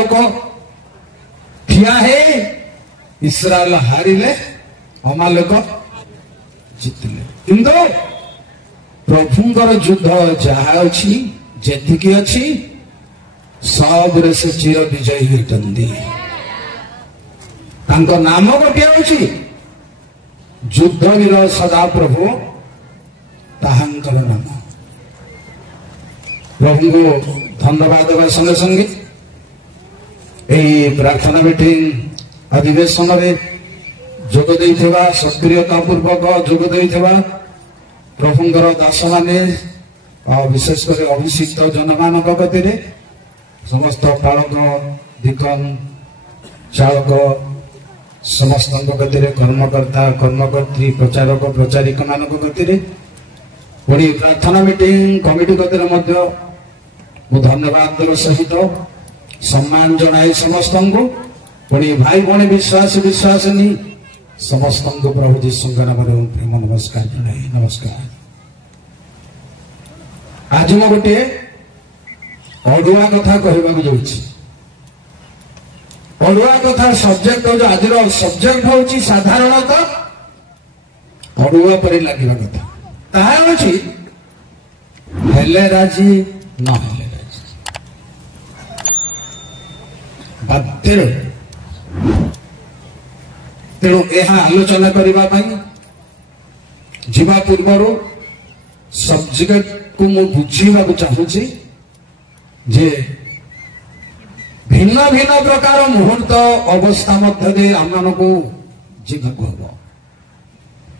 लोक ठिया है इस्राएल हारिले अमालेक जितले किंतु प्रभुंकर युद्ध जहा अच्छी जेतिकी अच्छी सब से चिर विजयी होती नाम गोटे अच्छी युद्धवीर सदा प्रभु ताहांकर नाम प्रभु को धन्यवाद देवा संगे संगे यही प्रार्थना मीटिंग अधिवेशन में जोग देइथिबा सक्रियता पूर्वक जोग देइथिबा प्रभुंकर दास माने विशेष कर अभिषिक्त जनमान गति समस्त पालक दिकन चालक समस्त गति कर्मकर्ता कर्मकर्त्री प्रचारक प्रचारिक मान गति पुणी प्रार्थना मीटिंग कमिटी गति धन्यवाद सहित सम्मान जनाई समस्त को पुणी भाई भौणी विश्वास विश्वासिनी समस्त को प्रभु जीशु नाम प्रेम नमस्कार जनाई नमस्कार। आज मैं गोटे अड़ुआ कथा कहवाक जाऊँगी अड़ुआ कथा सब्जेक्ट हो आज सब्जेक्ट हूँ साधारणतः अड़ुआ पर लगे कथा ताहे राजी न हेले राजी बाध्य तेणु यह आलोचना करने जीवा पूर्व सब्जेक्ट को मु बुझा चाहूँगी जे भिन्न भिन्न प्रकार मुहूर्त अवस्था मध्य आम को जीवा हम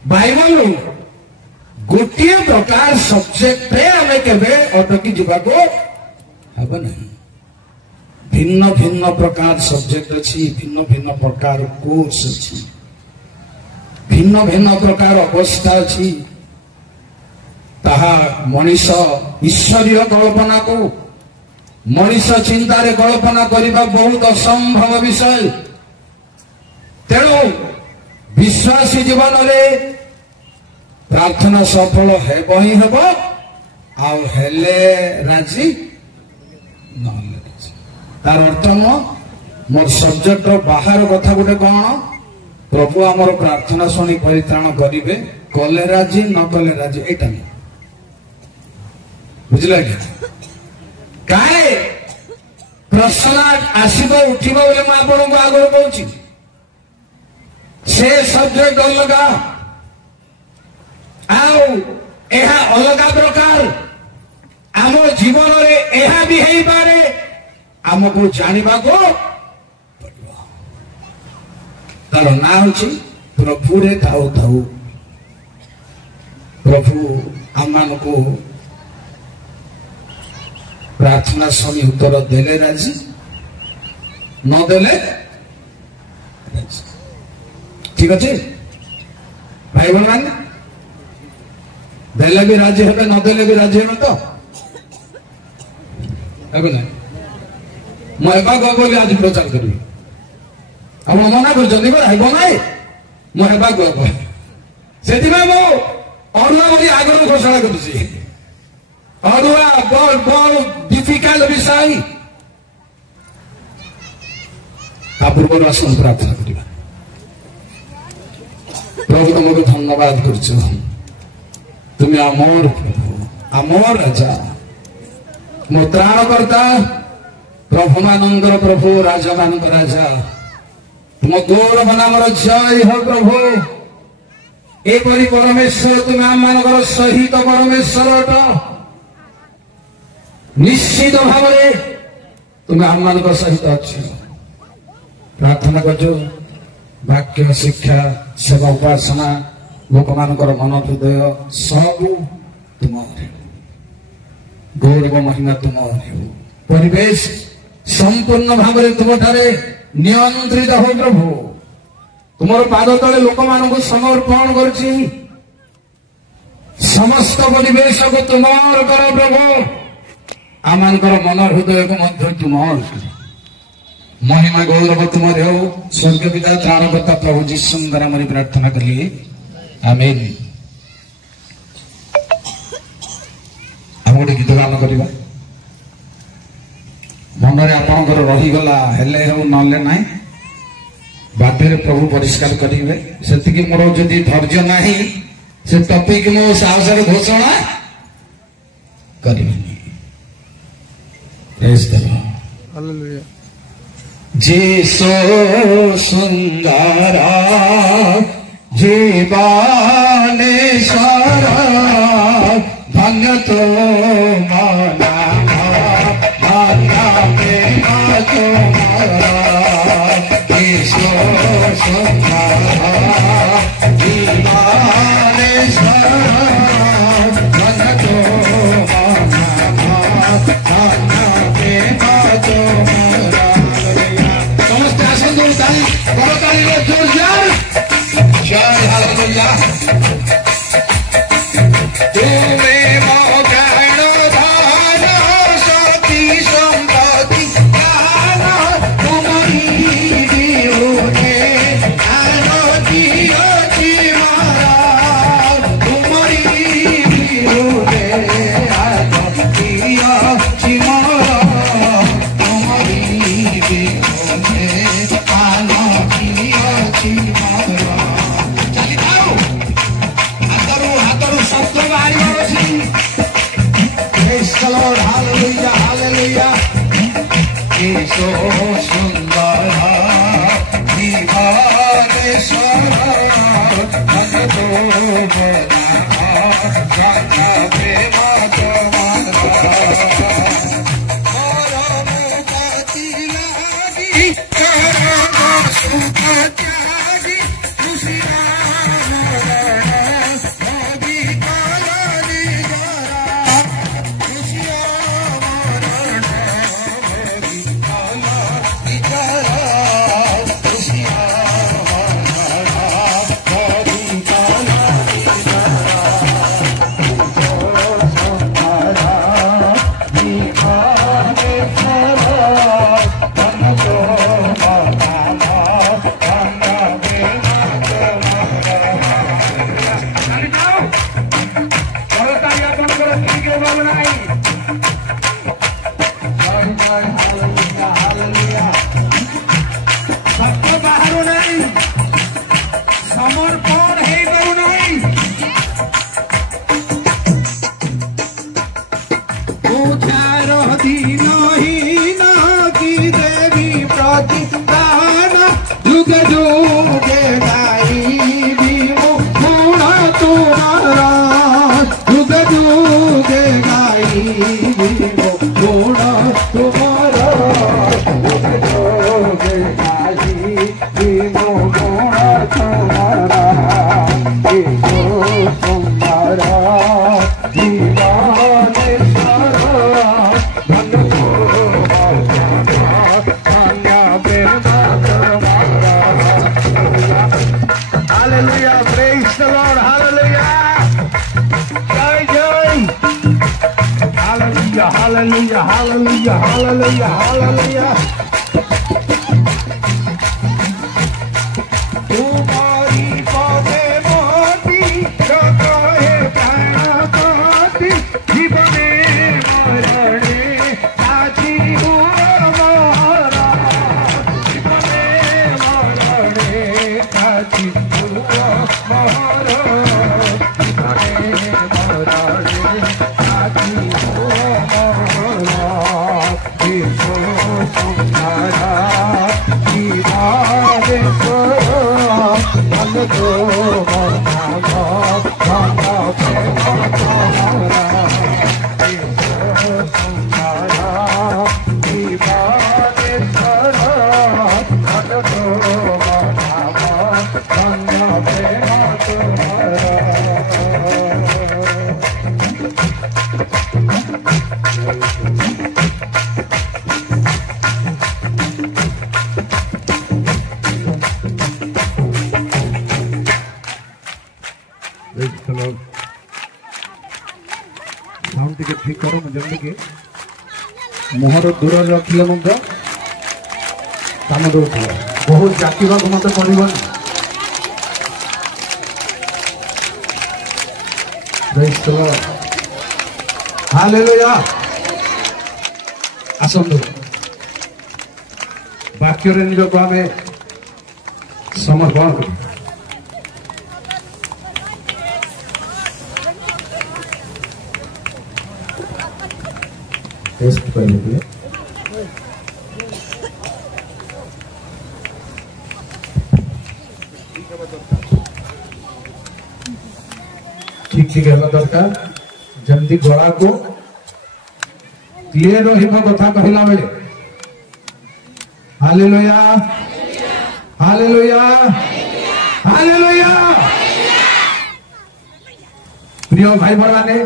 बाइबल गोटे प्रकार सब्जेक्ट आम के अटकी जावाक हम नहीं भिन्न भिन्न प्रकार सब्जेक्ट अच्छी भिन्न भिन्न प्रकार कोर्स अच्छी भिन्न भिन्न प्रकार अवस्था अच्छी ताहा मनीष ईश्वरीय कल्पना को मनीष चिंतार कल्पना करने बहुत असंभव विषय तेणु विश्वासी जीवन में प्रार्थना सफल हेब ही हेब आले राजी न तार अर्थ मोर सब्जेक्ट बाहर कथा गोटे कौन प्रभु आमर प्रार्थना शुणी परित्राण करेंगे कले राजी न कले राजी एटा नहीं बुझल काहे प्रश्न आसब उठब बोले मुझे आपको आगे कहूँ से सब्जेक्ट अलग अलग प्रकार आम जीवन में यह भी हो पारे आमको जाना को तार ना हूँ प्रभु रे थाऊ थाऊ प्रभु आम को प्रार्थना शुणी उत्तर देले राजी न देले राजी ठीक अच्छे भाई बहन मान देले भी राजी हे न देले भी राजी हे तो ना मुझे बोली आज प्रचार करी आप मना कर मुझे से अड़ुआ बोली आगे घोषणा करुच्ची अड़ुआ बड़ डिफिकल्ट विषय पूर्व आसन प्रार्थना करवा प्रभु तुमको धन्यवाद कर तुम्हें आमर प्रभु आमर राजा मो त्राणकर्ता प्रभु मानंदर प्रभु राजा मान राजा तुम गौरव नाम जय हो प्रभु एपरी परमेश्वर तुम्हें आम मानकर सहित परमेश्वर अट निश्चित भाव तुम्हें आम मान सहित अच्छे प्रार्थना कर वाक्य शिक्षा सेवा उपासना लोक मान मन हृदय सब तुम गौरव महिमा तुम परिवेश संपूर्ण भाव तुम नियंत्रित हो प्रभु तुम पाद तले लोक मान समर्पण कर समस्त परिवेश को तुम कर प्रभु आम मन हृदय को तुम महिमा गौरव तुम हो स्वर्ग पिता त्राणकर्ता प्रभु जीशु नाम प्रार्थना करिए आमेन। हम गोटे गीत गान करवा मनरे आपणकर रहीगला हेले हो नले नाई बाध्य प्रभु परिष्कार करेंगे से मोर जदि धैर्य नाही से टपिक मो साहस घोषणा करिनी प्रेज द लॉर्ड हालेलुया जेसो सुंदर जीवानेश्वर धन्य तो मना धन्य में तो जेसो सुंदर जीवानेश्वर धन्य तो मना धन्य में तो समस्त आसंदु ताली करताली रे जोरदार जय हालेलुया तुमे मोगण धान सती संपत्ति दान तुमरी दियोने आनती अछि मारा तुमरी दियोने आनती अछि मारा तुमरी दियोने आनती अछि मारा चली जाओ हातरू शब्द बाहरी अछि praise the lord hallelujah hallelujah ईशो सुंदर जीवानेश्वर धन्य तो मना धन्य प्रेम तुम्हारा परमुपति लागी चरण सुख त्यागी खुशी Hallelujah, praise the Lord, hallelujah. Jai Jai. Hallelujah, hallelujah, hallelujah, hallelujah, hallelujah. तुम्हारी पदे मोती जगहे प्राणपति जीवने मरणे साची हुआ जीवने मरणे साची हुआ जीवने मरणे साची हुआ सुंदरा साउंड टिके ठीक करो जल्दी के मुहर दूर रखिले मध्य काम दौथल बहुत जातिवा मत पड़ो हालेलुया आसंतु वाक्य निजक आम समर्पण कर ठीक ठीक है दरकार जमी गला को क्लीयर रथा कहला बेले हालेलुया हालेलुया हालेलुया। प्रिय भाई मैंने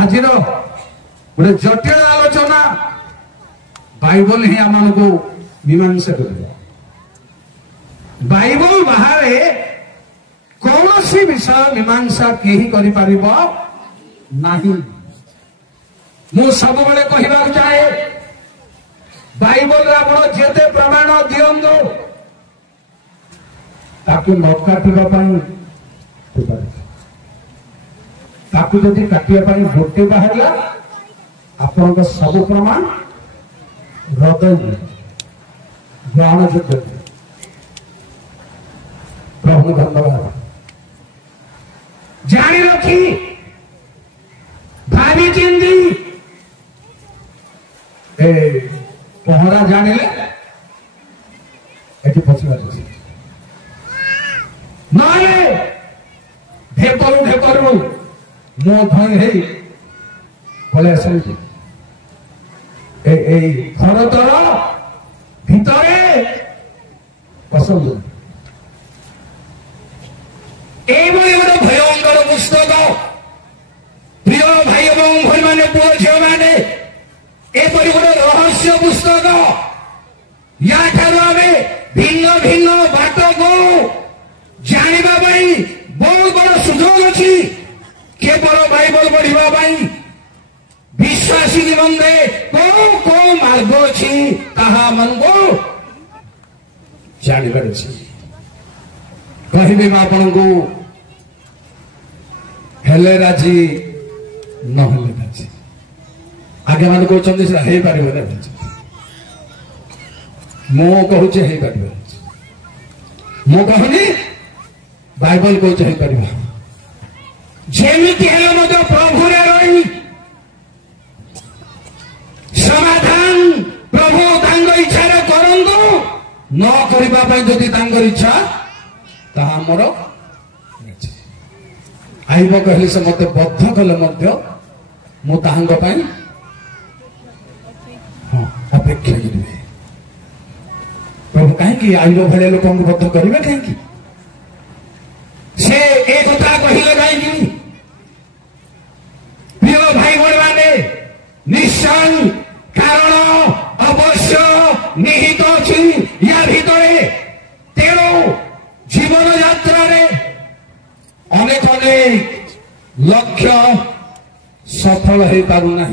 आज गोटे जटिल आलोचना बाइबल ही आम को मीमांसा कर बाइबल बाहर कौन सी विषय मीमांसा कहीं नहीं। मु सब बड़े कहवाक चाहे बाइबल आप जिते प्रमाण दिंतु ताकू न काटवाई जदि काटापी गोटे बाहर आपण सब प्रमाण हृदय ग्रहण योग्य। प्रभु धन्यवाद जानी रखी भावी चिंती पहरा जाने पचवा ढेकरू ढेकरू मो धई पलि आस घर तर भितरे पसंद गोटे भयंकर पुस्तक प्रिय भाई और भाई मैंने पुओ झील मैंने एपरी गोटे रहस्य पुस्तक या आम भिन्न भिन्न बाट को जाना बहुत बड़ सुजोग अच्छी केवल बाइबल पढ़ा विश्वासी निमंते कौ कौ मार्ग अच्छी ताहा मन को जानवर कहबी मैं आपण को हेले राजी नहेले राजी आगे मैंने कहते पार मो कहूँ मो कहनी बाइबल कहूँ जमीती प्रभु रही समाधान प्रभु इच्छा करंतु न करने जदि इच्छा तामर आईब कहले से मत बद्ध कले मुझे अपेक्षा करेंगे प्रभु कहीं आईब भाई लोक बद्ध करेंगे कहीं से एक कथा कहले कहीं प्रिय भाई भाई मैंने निश्चय कारण अवश्य निहित अच्छी या भितर तेणु जीवन यात्रा अनेक अनेक लक्ष्य सफल हो पारना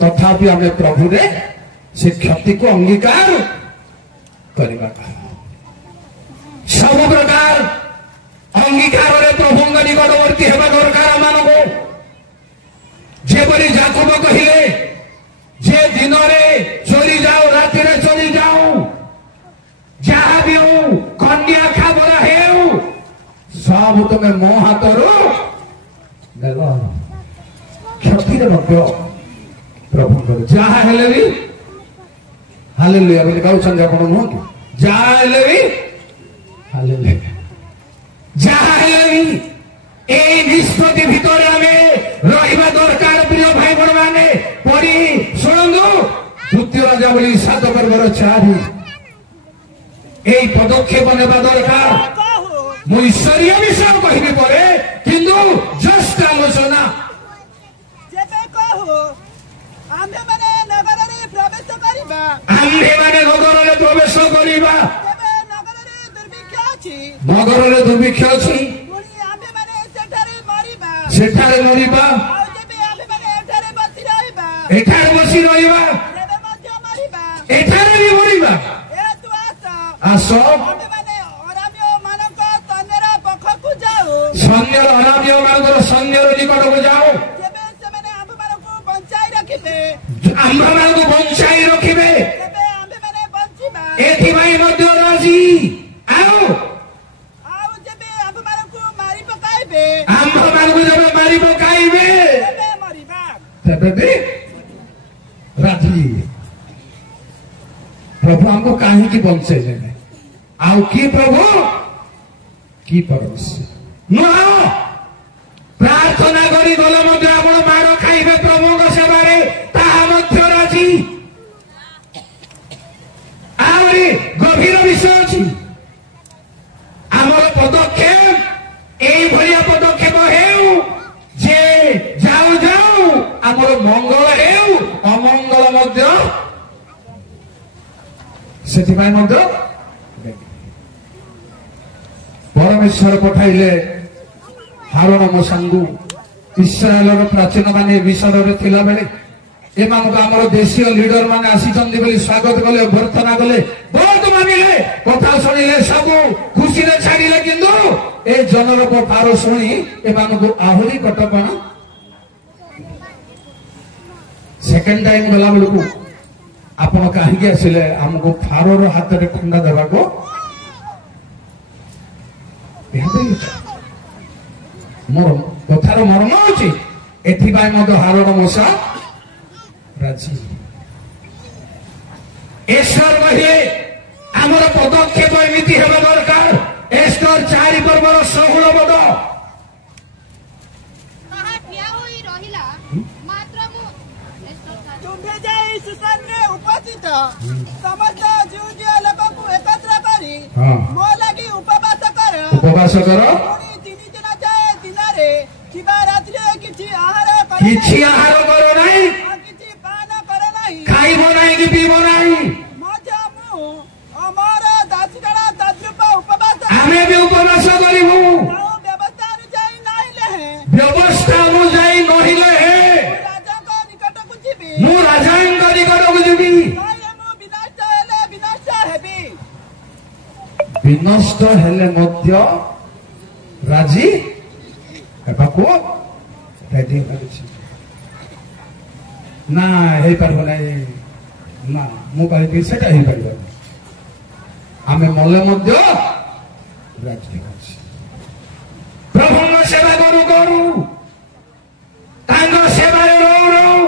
तथापि आम प्रभु रे से क्षति को अंगीकार करने सब प्रकार अंगीकार प्रभु निकटवर्ती होगा दरकार मान को जेपरी जाकब कहले जे दिन में चली जाओ राति रे चली जाओ जहाँ भी हो कन्या खाबरा है सब तुम्हें मो हाथ क्षति प्रभु जहाँ हेले भी हालेलुया बोले कहते आप नुह कि जहाँ हेले भी हालेलुया जहाँ हेले भी ए निष्पत्ति भितर आम रहा दरकार प्रिय भाई बड़ मैंने पढ़ी शुणु द्वितीय राजा बोली 7 पर्वर 4 यही पदक्षेप नेबा दरकार मु ईश्वरीय विषय कहबी परे किंतु जस्ट आलोचना आम्भे माने नगर रे प्रवेश करिबा नगर रे दुर्भिक्ष अछि सेठारे मरिबा एठारे बसी रहिबा एठारे भी मरिबा आस सैन्य अराम्य मान सैन्य निकट को जाओ आंभ मान को बंचाई रख एथिबाई मध्य राजी आओ आओ जबे अब मारको मारी पकाइबे आम्भ मारको जबे मारी पकाइबे तबे मरिबा तबे भी राजी प्रभु हमको काहे की बंचे लेने आओ की प्रभु की परमेश न प्रार्थना करी गले मध्य आपण मार खाइबे प्रभु को सेवारे ताहा मध्य राजी आउरी गभीर विषय अछि आमर पदक्षेप एई भलिया पदक्षेप हेउ जे जाऊ जाऊ आमर मंगल हेउ अमंगल मध्य सेथिबाई मध्य परमेश्वर पठाइले हारण मोसांगु इस्राएल प्राचीन माने विषय थिला बेले एमानक आमर देशीय लीडर माने आसीचंदी बोली स्वागत कले अभ्यर्थना कले बहुत मानिले कथा सुनिले सब खुशी रे छाड़िले किंतु ए जनर कथार सुनी एमानक आहुरी कटकणा सेकेंड टाइम गला बेलकू आपण काहे आसिले हमको फारोर हाथ रे खंडा देबा को मोर कथार मर्म अछि एथिबाई मध्य हारण मोसा राजी ईश्वर कहे आमर पदक्षेप एमती हेबा दरकार एस्टर 4 पर्वर 16 पद तुम्हें जाई सुसन रे उपस्थित समस्त जीवजीव लोकକୁ एकत्र କରି ମୋ ଲାଗି ଉପବାସ କର ପୁଣି 3 ଦିନ ଯାଏ ଦିନରେ କିବା ରାତିରେ କିଛି ଆହାର କର ନାହିଁ କିଛି ପାନ କର ନାହିଁ ଖାଇବ ନାହିଁ କି ପିଇବ ନାହିଁ ମଧ୍ୟ ମୁଁ ଆମର ଦାସୀଗଣ ତଦ୍ରୂପ ଉପବାସ ଆମେ ବି ଉପବାସ କରିବୁ ବ୍ୟବସ୍ଥା ଅନୁଯାୟୀ ନହିଲେ ବ୍ୟବସ୍ଥା ଅନୁଯାୟୀ ନହିଲେ ରାଜାଙ୍କ ନିକଟକୁ ଯିବି ମୁଁ ରାଜାଙ୍କ ନିକଟକୁ ଯିବି ମୁଁ ବିନଷ୍ଟ ହେବି ବିନଷ୍ଟ ହେଲେ ମଧ୍ୟ ରାଜି ହେବାକୁ ରେଡି ଅଛି ନା ହେଇପାରିବ ନାହିଁ ନା ମୁଁ କହିବି ସେଟା ହେଇପାରିବନି ଆମେ ମଲେ ମଧ୍ୟ ରାଜି ଅଛି ପ୍ରଭୁଙ୍କ ସେବା କରୁ କରୁ ତାଙ୍କ ସେବାରେ ରହୁ ରହୁ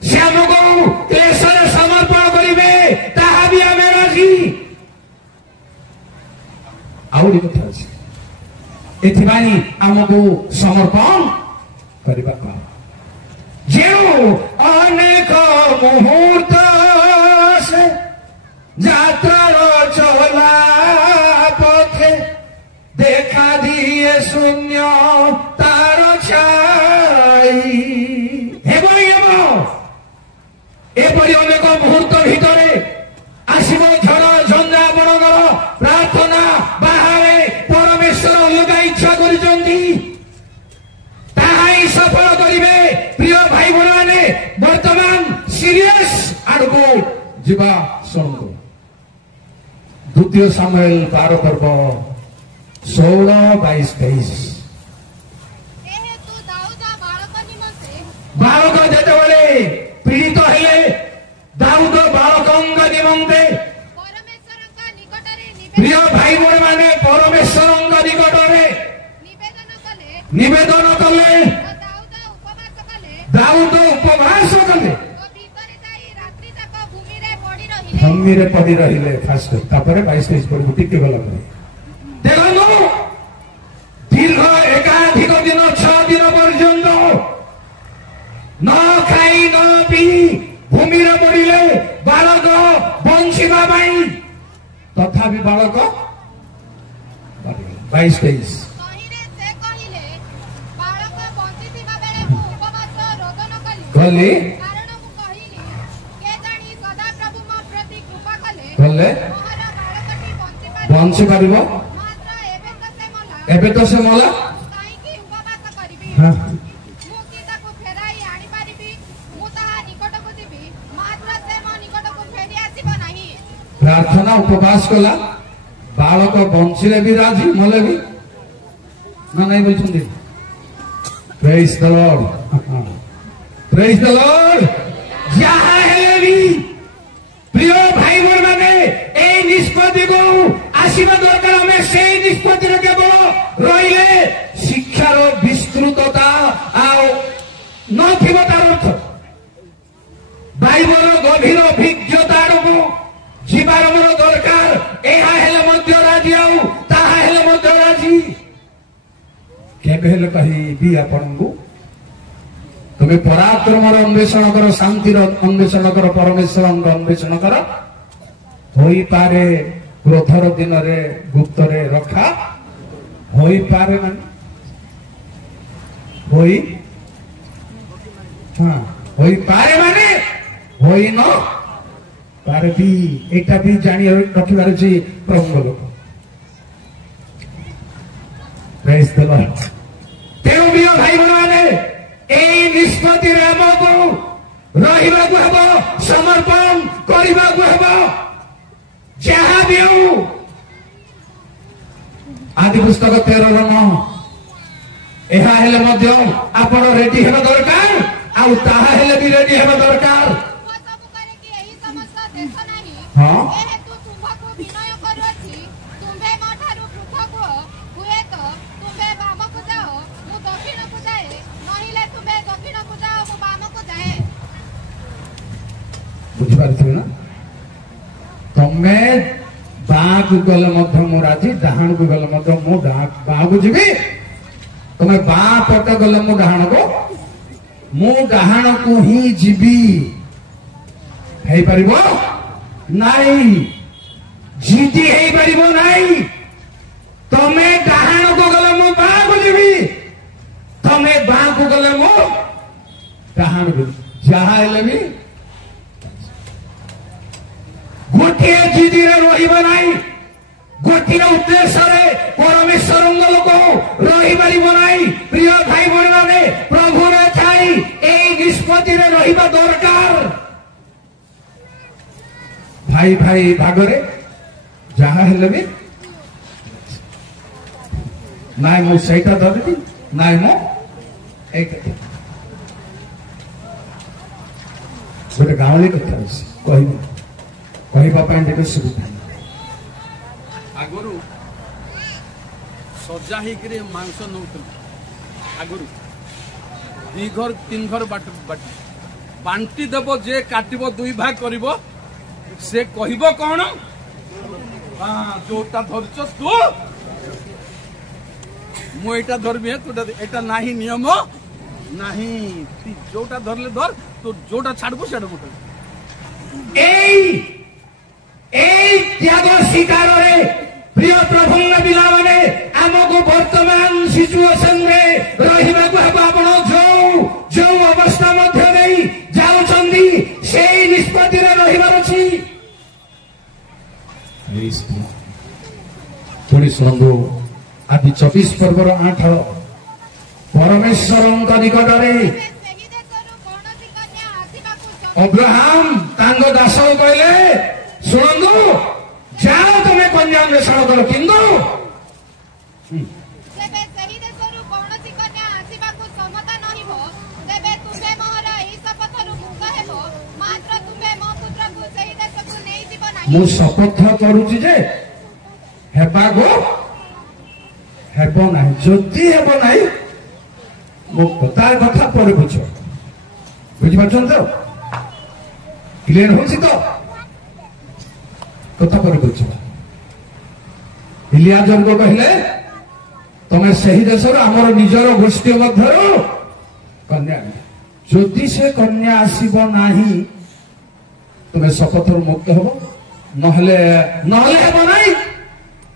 ସେ ଆମକୁ କ୍ଲେଶରେ ସମର୍ପଣ କରିବେ ତାହା ବି ଆମେ ରାଜି ଆହୁରି କଥା ଅଛି ଏଥିପାଇଁ ଆମକୁ ସମର୍ପଣ କରିବାକୁ ଯେଉଁ ଅନେକ ମୁହୂର୍ତ୍ତ ସେ ଯାତ୍ରାର ଚଲା ପଥେ ଦେଖା ଦିଏ ଶୂନ୍ୟ ତାର ଛାଇ ହେବ ଏପରି ଅନେକ ମୁହୂର୍ତ୍ତ ଭିତରେ ଆସିବ ଝଡ଼ ଝଞ୍ଜା ଆପଣଙ୍କର ପ୍ରାର୍ଥନା ବାହାରେ ପରମେଶ୍ୱର ଅଲଗା ଇଚ୍ଛା କରିଛନ୍ତି ତାହା ହିଁ ସଫଳ କରିବେ ପ୍ରିୟ ଭାଇ ଭଉଣୀମାନେ ବର୍ତ୍ତମାନ ସିରିୟସ୍ ଆଡକୁ ଯିବା ଶୁଣନ୍ତୁ ଦ୍ୱିତୀୟ ସାମୁଏଲ 12 ପର୍ବ 16, 22, 23 ବାଳକ ଯେତେବେଳେ ପୀଡ଼ିତ ହେଲେ ଦାଉଦ ବାଳକଙ୍କ ନିମନ୍ତେ ପ୍ରିୟ ଭାଇ ଭଉଣୀମାନେ ପରମେଶ୍ୱରଙ୍କ ନିକଟରେ ନିବେଦନ କଲେ ଦାଉଦ ଉପବାସ କଲେ ଭୂମିରେ ପଡି ରହିଲେ ଫାଷ୍ଟ ତାପରେ 22-23 ପଡିବୁ ଟିକେ ଗଲା ପରେ ଦେଖନ୍ତୁ ଦୀର୍ଘ ଏକାଧିକ ଦିନ 6 ଦିନ ପର୍ଯ୍ୟନ୍ତ न खाई न पी भूमिरे पड़िले बालक बंचिबा पाई तथापि बालक 22-23 कहली कहले बंची पारिब एबे तो से मला हाँ प्रार्थना उपवास कला बालक बंशीरे भी राजी मले भी ना नहीं बोलते praise the Lord praise the Lord जहाँ हेले भी प्रिय भाई बहन माने निष्पत्ति को आसवा दरकार आम से निष्पत्ति केवल रही शिक्षार विस्तृतता नथिब तार अर्थ बाइबल गभीर अभिज्ञता आड़क जीवार मोर दरकार यह राजी राजी केबे कहि आपण को तुम्हें पराक्रम अन्वेषण कर शांतिर अन्वेषण कर परमेश्वर अन्वेषण कर होई पारे क्रोधर दिन रे गुप्त रे रखा होई पारे माने होई हाँ होई पारे माने होई न पारे भी एटा भी जानी रखिबार छी प्रभु लोक प्रेज द लॉर्ड तेरो बियो भाई माने एई निष्पत्ति रे हमको रहिबाकू हबो समर्पण करिबाकू हबो जहाँ भी हो आदि पुस्तक 13 यह आपण रेडी हेबा दरकार आउ ताहा हेले भी रेडी हेबा दरकार हाँ बुझिपारथिबे ना तमें बाँ को गले मु राजी डाहाण को गले मु बाँ को जीवी तुम्हें बाँ पट गले मु डाहाण को मु डाहाण को ही जीवी है परिबो नहीं जीती है परिबो नहीं तमें डाहाण को गले मु बाँ को जीवी तमें बाँ को गले मु डाहाण को जहाँ हेले भी गोटे जिदी रही गोटे उद्देश्य परमेश्वर लोक रही प्रिय भाई भाई मैंने प्रभु छाई निष्पत्ति रहा दरकार भाई भाई भागरे जहाँ हेले भी नाई मु सहीटा धरती नाई मो गोटे गाँवली कथा कह कहवाई सुविधा आगुरी सजा मांस नौ आगुरी 2 घर 3 घर बांटी देव जे काटब 2 भाग कर से कह कौन जोटा धरच तू मुझा धरबी तुटा ना नियम ना जोटा धरले धर तो जोटा छाड़बू से त्याग शिकार प्रिय प्रभु पिला माने आमको वर्तमान सिचुएशन में रहा जो अवस्था मध्य नहीं जाउछंदी से निष्पत्ति रहिबार अछि पुणी शुणु आदि 24 पर्वर 8 परमेश्वर निकट अब्राहम तांग दास कहले शुणु जाओ तुम्हें कन्या अन्वेषण कर किंतु मु शपथ करुची जे हेबागो हेबो नाही जदि हेबो नाही मो कथा पर बुझ बुझिपारछन तो क्लियर होछि तो कथा पर बुझ इलियाजर को कहले तमे सही देश आमर निजर गोष्ठी मध्य कन्या जदि से कन्या आसीबो नाही तुम्हें शपथ मुक्त हेबो नहले हेबो नाही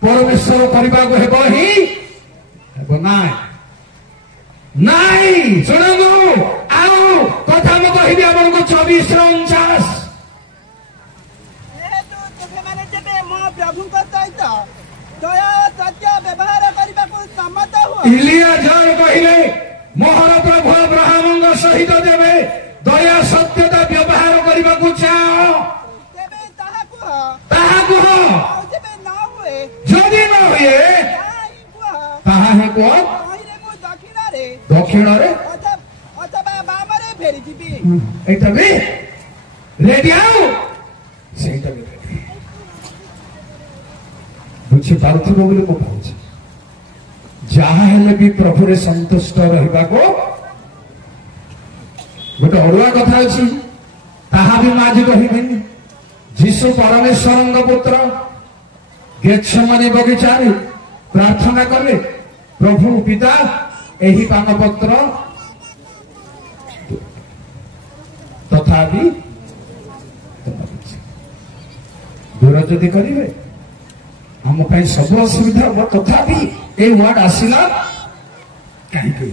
परमेश्वर करबा को हेबो ही हेबो नाही नहीं सुनंगु आओ कथा में कहबी आपन को 24:49 इलियाजर कहले मोहर प्रभु अब्राहम सहित देवे दया सत्यता व्यवहार करने को चाह जदि न हुए दक्षिण रेडी आओ ବୁଝିପାରୁଥିବ ବୋଲି ମୁଁ ଭାବୁଛି। ଯାହା ହେଲେ ବି ପ୍ରଭୁରେ ସନ୍ତୁଷ୍ଟ ରହିବାକୁ ଗୋଟେ ଅଡୁଆ କଥା ଅଛି, ତାହା ବି ମୁଁ ଆଜି କହିବିନି। ଯୀଶୁ ପରମେଶ୍ୱରଙ୍କ ପୁତ୍ର ଗେତ୍ସେମାନି ବଗିଚାରେ ପ୍ରାର୍ଥନା କଲେ, ପ୍ରଭୁ ପିତା ଏହି ପାନପତ୍ର ତଥାପି ଦୂର ଯଦି କରିବେ ଆମ ପାଇଁ ସବୁ ଅସୁବିଧା ହବ। ତଥାପି এই ওয়ার্ড আসিলা কাহিঁকি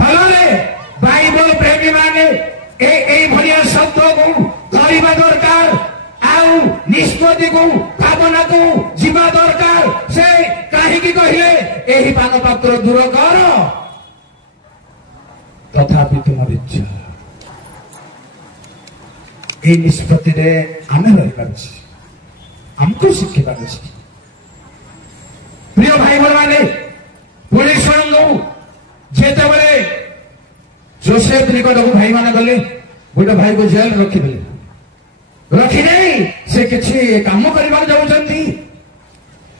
ভালরে বাইবেল প্রেমী মানে এই ভলিয়া শব্দকু ধরিবা দরকার, আউ নিষ্পত্তিকু ভাবনাকু ଯିବା দরকার। সে কাহিঁকি কহিলে এই পানপাত্র দূর কর, তথাপি তোমার ইচ্ছা। এই নিষ্পত্তিরে আমি রহিপারছি, ଆମକୁ ଶିଖିବାର ଅଛି। ପ୍ରିୟ ଭାଇ ମାନେ ପୁଣି ଶୁଣନ୍ତୁ, ଯେତେବେଳେ ଯୋସେଫ ନିକଟକୁ ଭାଇମାନେ ଗଲେ, ଗୋଟେ ଭାଇକୁ ଜେଲ ରଖିଦେଲେ, ରଖିଦେଇ ସେ କିଛି କାମ କରିବାକୁ ଯାଉଛନ୍ତି।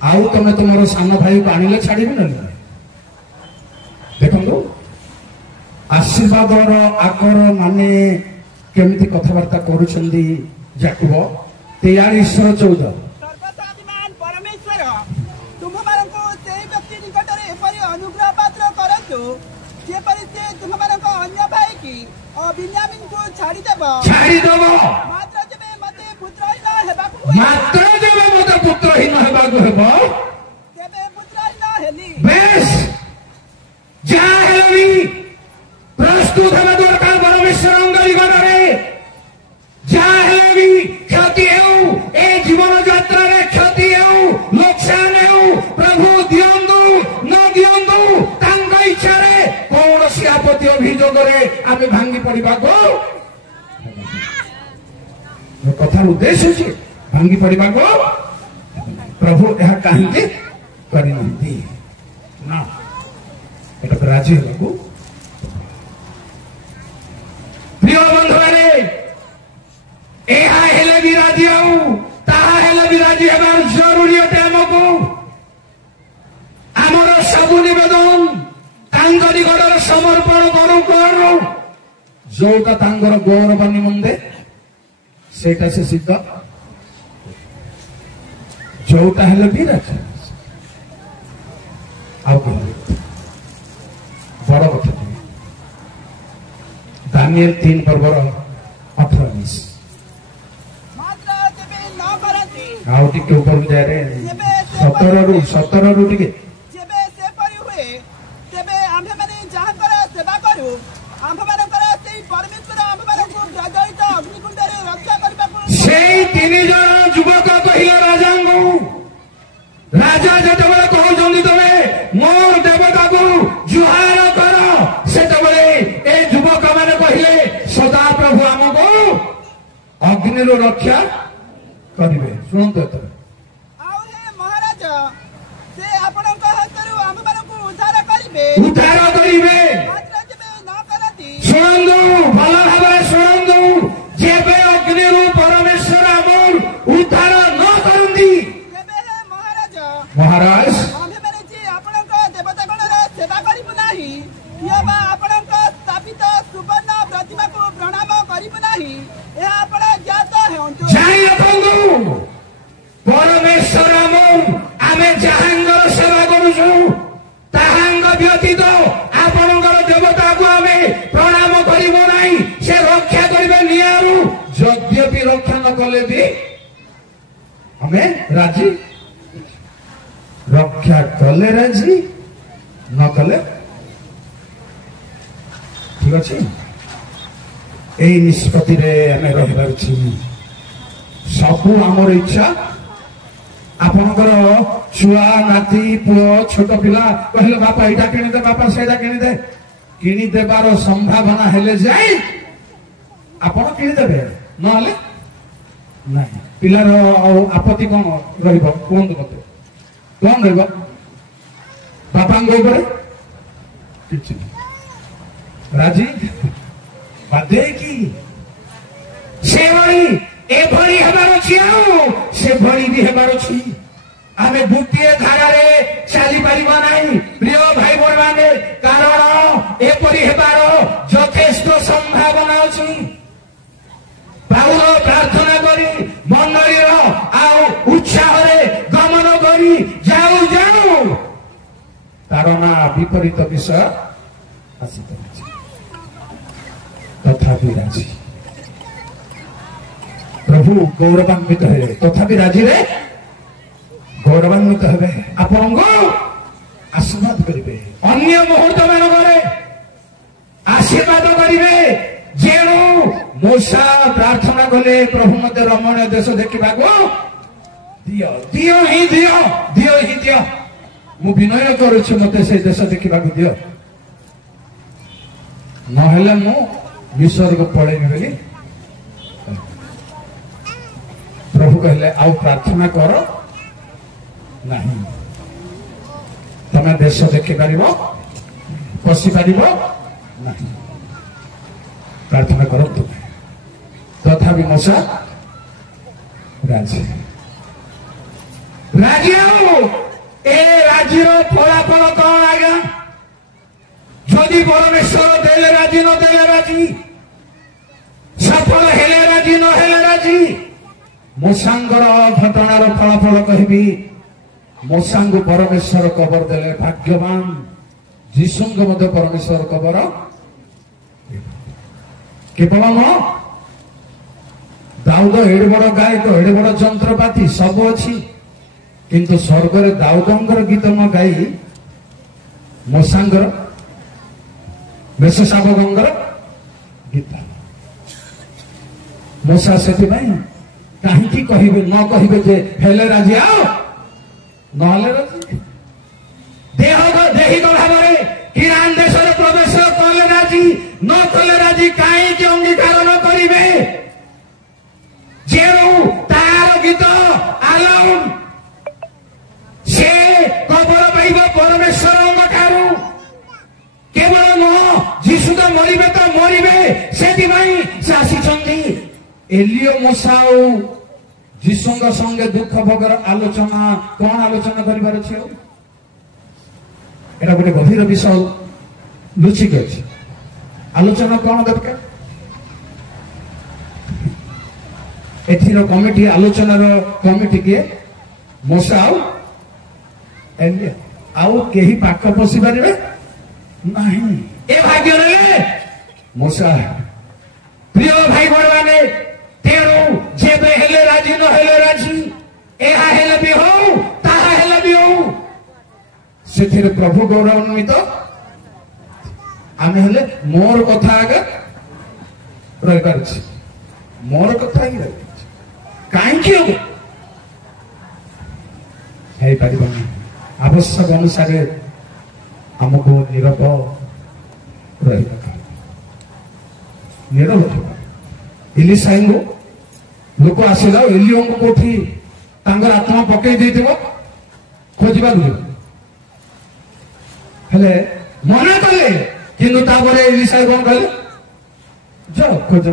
ଆଉ ତମେ ତୁମର ସାନ ଭାଇକୁ ଆଣିଲେ ଛାଡ଼ିବି ନା? ଦେଖନ୍ତୁ ଆଶୀର୍ବାଦର ଆଗର ମାନେ କେମିତି କଥାବାର୍ତ୍ତା କରୁଛନ୍ତି। ଯାକୁବ 43:14 ସର୍ବଶକ୍ତିମାନ ପରମେଶ୍ୱର ତୁମମାନଙ୍କୁ ସେହି ବ୍ୟକ୍ତି ନିକଟରେ ଏପରି ଅନୁଗ୍ରହ ପାତ୍ର କରନ୍ତୁ, ଯେପରି ସେ ତୁମମାନଙ୍କ ଅନ୍ୟ ଭାଇକି ବିନ୍ୟାମିନକୁ ଛାଡ଼ିଦେବ। ମାତ୍ର ଯେବେ ମୋତେ ପୁତ୍ରହୀନ ହେବାକୁ ହେବ, ତେବେ ପୁତ୍ରହୀନ ହେଲି। ବେଶ ଯାହା ହେଲେ ବି ପ୍ରସ୍ତୁତ ହେବା ଦରକାର ପରମେଶ୍ୱରଙ୍କ ନିକଟରେ। ଯାହା ହେଲେ ବି କ୍ଷତି ହେଉ, ଏ ଜୀବନ ଯାତ୍ରାରେ କ୍ଷତି ହେଉ, ଲୋକସାନ ହେଉ, ପ୍ରଭୁ ଦିଅନ୍ତୁ ନ ଦିଅନ୍ତୁ ତାଙ୍କ ଇଚ୍ଛାରେ କୌଣସି ଆପତ୍ତି ଅଭିଯୋଗରେ ଆମେ ଭାଙ୍ଗି ପଡ଼ିବାକୁ, କଥାର ଉଦ୍ଦେଶ୍ୟ ଅଛି ଭାଙ୍ଗି ପଡ଼ିବାକୁ ପ୍ରଭୁ ଏହା କାହିଁକି କରିନାହାନ୍ତି ନା, ଏଟାକୁ ରାଜି ହେବାକୁ। ପ୍ରିୟ ବନ୍ଧୁମାନେ, ଏହା ହେଲେ ବି ରାଜି ହଉ, ତାହା ହେଲେ ବି ରାଜି ହେବାର ଜରୁରୀ ଅଟେ। ଆମକୁ ଆମର ସବୁ ନିବେଦନ ତାଙ୍କ ନିକଟରେ ସମର୍ପଣ କରୁ କରୁ, ଯୋଉଟା ତାଙ୍କର ଗୌରବ ନିମନ୍ତେ ସେଇଟା ସେ ସିଦ୍ଧ, ଯୋଉଟା ହେଲେ ବି ରାଜି। ଆଉ ବଡ କଥା ଦାନିଏଲ 3:18-19 ଆଉ ଟିକେ ଉପରକୁ ଯାଏ 17ରୁ ଟିକେ। ଯେବେ ସେପରି ହୁଏ, ତେବେ ଆମ୍ଭେମାନେ ଯାହାଙ୍କର ସେବା କରୁ, ଆମ୍ଭମାନଙ୍କର ସେଇ ପରମେଶ୍ୱର ଆମ୍ଭମାନଙ୍କୁ ପ୍ରଜ୍ୱଳିତ ଅଗ୍ନିକୁଣ୍ଡରେ ରକ୍ଷା କରିବାକୁ। ସେଇ 3 ଜଣ ଯୁବକ କହିଲେ ରାଜାଙ୍କୁ, ରାଜା ଯେତେବେଳେ କହୁଛନ୍ତି ତମେ ମୋର ଦେବତାକୁ ଜୁହାର କର, ସେତେବେଳେ ଏ ଯୁବକ ମାନେ କହିଲେ ସଦାପ୍ରଭୁ ଆମକୁ ଅଗ୍ନିରୁ ରକ୍ଷା କରିବେ। ଶୁଣନ୍ତୁ ଏଥର, ଆଉ ହେ ମହାରାଜ, ସେ ଆପଣଙ୍କ ହସ୍ତରୁ ଆମ୍ଭମାନଙ୍କୁ ଉଦ୍ଧାର କରିବେ। ମାତ୍ର ଯେବେ ନ କରନ୍ତି, ଶୁଣନ୍ତୁ ଭଲ ଭାବରେ ଶୁଣନ୍ତୁ, ଯେବେ ଅଗ୍ନିରୁ ପରମେଶ୍ୱର ଆମର ଉଦ୍ଧାର ନ କରନ୍ତି, ତେବେ ହେ ମହାରାଜ, ଆମ୍ଭେମାନେ ଯେ ଆପଣଙ୍କ ଦେବତାଗଣର ସେବା କରିବୁ ନାହିଁ, ବା ଆପଣଙ୍କ ସ୍ଥାପିତ ସୁବର୍ଣ୍ଣ ପ୍ରତିମାକୁ ପ୍ରଣାମ କରିବୁ ନାହିଁ, ଏହା ଆପଣ ଜ୍ଞାତ ହେଉନ୍ତୁ। ପରମେଶ୍ୱର ଆମେ ଯାହାଙ୍କର ସେବା କରୁଛୁ, ତାହାଙ୍କ ବ୍ୟତୀତ ଆପଣଙ୍କର ଦେବତାକୁ ଆମେ ପ୍ରଣାମ କରିବୁ ନାହିଁ। ସେ ରକ୍ଷା କରିବେ ନିଆଁରୁ, ଯଦ୍ୟପି ରକ୍ଷା ନ କଲେ ବି ଆମେ ରାଜି। ରକ୍ଷା କଲେ ରାଜି, ନ କଲେ ଠିକ ଅଛି। এই নিষ্পত্তিরে আমি রহিপারছি। সবু আমার ইচ্ছা। আপনার ছুয়া নাতি পুয় ছোট পিলা কহিলে বাপা এইটা কিনিদে, বাপা সেইটা কিনিদে, কিনিদেবার সম্ভাবনা হেলে যাই আপন কিনিদেবে, নহলে না। পিলার আপত্তি কোন রহিব কুহতু মতে, কোন রহিব? বাপাঙ্ক উপরে কিছু রাজি ବାଧ୍ୟ କି ସେଭଳି ଏଭଳି ହେବାର ଅଛି, ଆଉ ସେଭଳି ବି ହେବାର ଅଛି। आमे गोटे धारारे चली पारिबा नहीं प्रिय भाई बहन माने कारण एपरि हेबार यथेष्ट संभावना अछि पाउल प्रार्थना करी मंडलीर आउ उत्साह गमन करी जाऊ जाऊ तार ना विपरीत विषय आसी तथापि राजी प्रभु गौरवान्वित है तथापि राजी रे गौरवान्वित हे आपण आशीर्वाद करेंगे अन्य मुहूर्त मान आशीर्वाद करेंगे जेणु मूसा प्रार्थना कले प्रभु मत रमणीय देश देखा दियो दियो ही दियो दियो ही दियो मु विनय करुच्ची मत से देश देखा दियो नहेले मु मिस्र को पड़ेनि बोली प्रभु कहले आउ प्रार्थना कर नहीं तमे देश देखि पारिबो पशि पारिबो नहीं प्रार्थना करो तुम तथापि मूसा राजी राजी ए राजी फलाफल कौन आज्ञा जदि परमेश्वर देले राजी न देले राजी सफल हेले राजी न हेले राजी मूसांगर घटनार फलाफल कहबी मूसांगु परमेश्वर कबर देले भाग्यवान जीशुंग मध्य परमेश्वर कबर केवल न दाऊद एडे बड़ गायक एडे बड़ जंत्रपाती सब अच्छी किंतु स्वर्ग रे दाऊदंगर गीत न गाई मूसांगर बेशसाबकंगर गीत मूसा से कहीं कहिबे न कहिबे जे हेले राजी आओ नहले राजी देही भाव ईरान देश प्रवेश कले राजी न कले राजी कहीं अंगीकार न करेंगे जेणु तार गीत आलाउन से कबर पाइब परमेश्वर ठारू केवल नुह जीशु तो मरबे तो मरबे से आसी एलियो मूसा जीशुंग संगे दुख भोगर आलोचना कौन आलोचना करिबार अछि एटा गोटे गभीर विषय लुचिक अछि आलोचना कौन दरकार एथिर कमिटी आलोचनार कमिटी के मूसा एलियो आउ केही पाक पसि पारिबे नहीं ए भाग्य रे मूसा प्रिय भाई बहन माने तेणु जेबे हेले राजी न हेले राजी एहा हेले भी हो ताहा हेले भी हो सेथिरे प्रभु गौरवान्वित आमे हेले मोर कथा आगे रही पारछि मोर कथा ही रही काहे हो हे पारिबनी आवश्यक अनुसार हमको नीरव रही नीरव इलिसाईंगु लोक आसला एलियो को कोठी तांगर आत्मा पकई देथिबो खोजिबा दुयो हेले मना कले किंतु तापरे इलिसाई कोन कहले जो खोज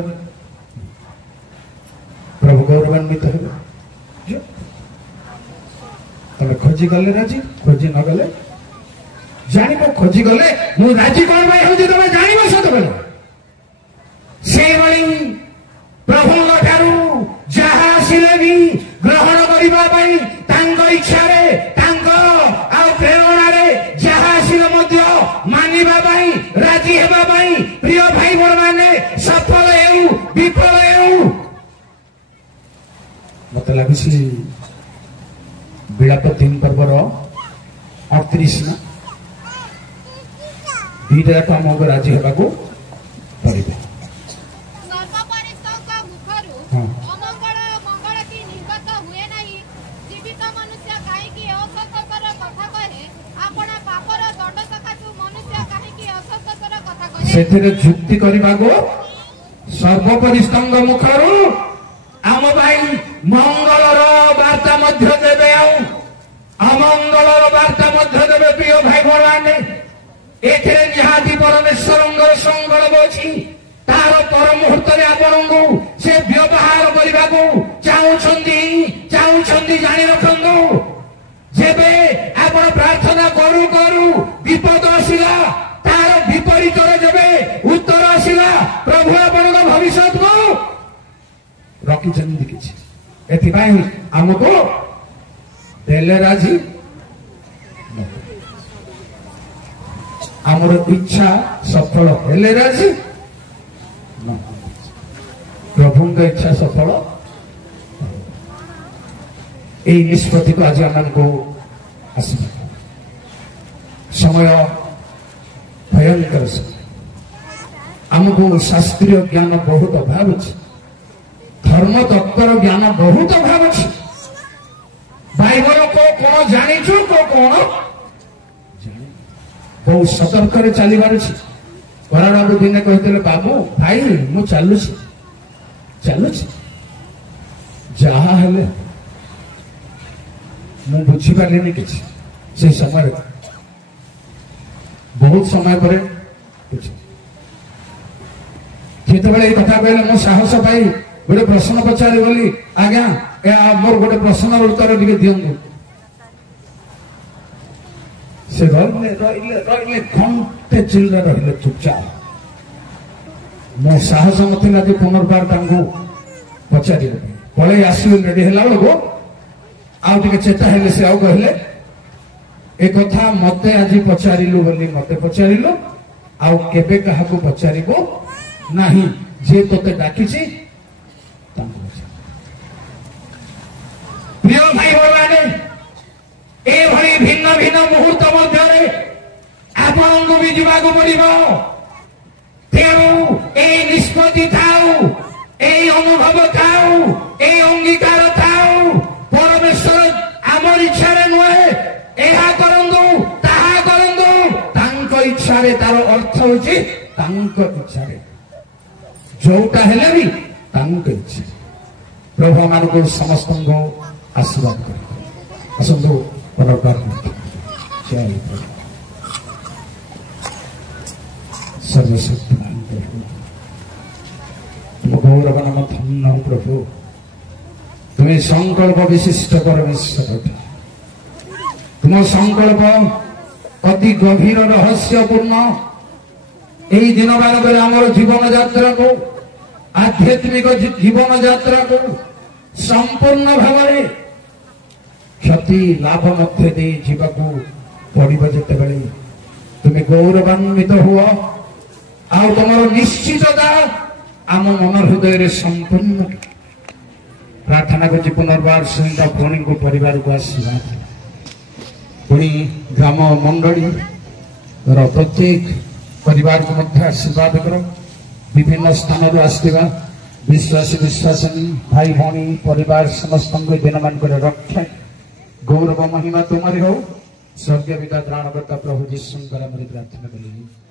प्रभु गौरवान्वित हेबे जो तमे खोजी गले राजी खोजी न गले जानिबो खोजी गले मु राजी कोन भाई होजी तमे जानिबो सत बेले से बळी प्रभु ठारू जहा आसिले भी ग्रहण करने इच्छा प्रेरणा जहा आसिले मानिबा राजी हेबा प्रिय भाई बड़ माने सफल हेउ विफल हेउ मत लगी विलाप 3 पर्वर 38 ना दीटा तो आमको राजी हेबा को पड़े जुक्ति करने को सर्वोपरि स्तंभ मुखर आम भाई मंगलर वार्ता मध्य देवे अमंगलर वार्ता मध्य देवे प्रिय भाई भगवान निहाती परमेश्वर संकल्प अच्छी तार पर मुहूर्त आपण को से व्यवहार करने को चाहूँ जानी रखु जेबे आपण प्रार्थना करू करू विपद आसिला तार विपरीत जेबे उत्तर आसिला प्रभु आपण भविष्य को रखी किसी एथिपाई हमको देले राजी आमर इच्छा सफल हेले राजी प्रभु इच्छा सफल यही निष्पत्ति को आज आमको समय भयंकर आमको शास्त्रीय ज्ञान बहुत अभाव अच्छे धर्म तत्वर ज्ञान बहुत अभाव अच्छे बाइबल को कौन जानिछु को कौन बहुत सतर्क चलबार बराड़ा दिने कहते बाबू भाई मु चलुची जहा हेले मु बुझी पारे कि से समय बहुत समय पर जिते कथा कहले मो साहस पाई गोटे प्रश्न पचारे बोली आज्ञा मोर गोटे प्रश्न उत्तर टे दिंतु से रही घंटे चिल्ला रही चुपचाप मो साहस नाला पुनर्बार पचार पलि आसो रेडी है बेलू आउ चेता है से कहले एक कथा मत आज पचारू बोली मत पचारू आउ केबे काहाकू पचारिबो नाही जे तोते डाकिछि प्रिय भाई माने एभली भिन्न भिन्न मुहूर्त मध्य आपको भी जावाक पड़ो तेणु ए निष्पत्ति थाऊ ए अनुभव थाऊ ए अंगीकार थाऊ परमेश्वर आमर इच्छा नुहे यह करंदु ताहा करंदु तांको इच्छा रे तार अर्थ होची तांको इच्छा रे जोटा हेले भी तांको इच्छा प्रभु मान को समस्त को आशीर्वाद कर असंतु जय सर्वशक्तिमान प्रभु तुम गौरव नाम धन्य प्रभु तुम्हें संकल्प विशिष्ट परमेश्वर तुम संकल्प अति गभीर रहस्यपूर्ण यही दिन मान आम जीवन यात्रा को आध्यात्मिक जीवन यात्रा को संपूर्ण भाव क्षति लाभ मध्य दे जीवाकू पड़ो जिते तुम्हें गौरवान्वित हुआ आ तुम निश्चितता आम मन हृदय संपूर्ण प्रार्थना कर पुनर्बार सुनीता भौणी को परिवार को आशीर्वाद पुणी ग्राम मंडली प्रत्येक परिवार को मध्य आशीर्वाद कर विभिन्न स्थान आसवा विश्वासी विश्वासिनी भाई भौणी परिवार समस्त दिन मान रक्षा गौरव महिमा तुम्हारी हो स्वर्गीय पिता त्राणकर्ता प्रभु जीशुंकर प्रार्थना करेंगे।